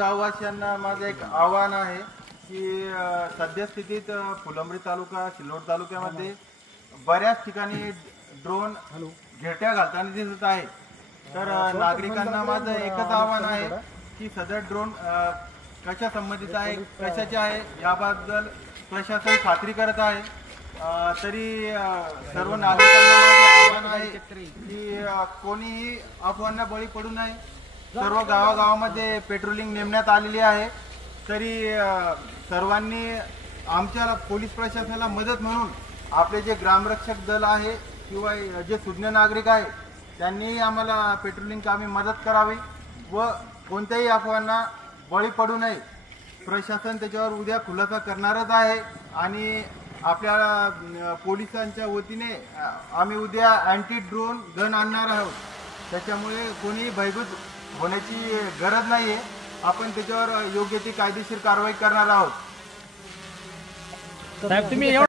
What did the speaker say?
गाववासियांना माझं एक आव्हान आहे की सद्यस्थितीत फुलंब्री तालुका सिल्लोड तालुक्यामध्ये बऱ्याच ठिकाणी ड्रोन घेरट्या घालताना दिसत आहे। तर नागरिकांना माझं एकच आव्हान आहे की सदर ड्रोन कशा संबंधित आहे, कशाचे आहे याबद्दल प्रशासन खात्री करत आहे। तरी सर्व नागरिकांना माझं आव्हान आहे की कोणीही अफवांना बळी पडू नये। सर्व गावागावामध्ये पेट्रोलिंग नेमण्यात आलेली आहे। तरी सर्वांनी आमच्या पोलीस प्रशासनाला मदत म्हणून आपले जे ग्रामरक्षक दल आहे किंवा जे सुज्ञ नागरिक आहे त्यांनी आम्हाला पेट्रोलिंग कामी मदत करावी व कोणत्याही अफवांना बळी पडू नये। प्रशासन त्याच्यावर उद्या खुलासा करणारच आहे आणि आपल्या पोलिसांच्या वतीने आम्ही उद्या अँटी ड्रोन गन आणणार आहोत। त्याच्यामुळे कोणी भयभीत होण्याची गरज नाही आहे। आपण त्याच्यावर योग्य ती कायदेशीर कारवाई करणार आहोत। साहेब तुम्ही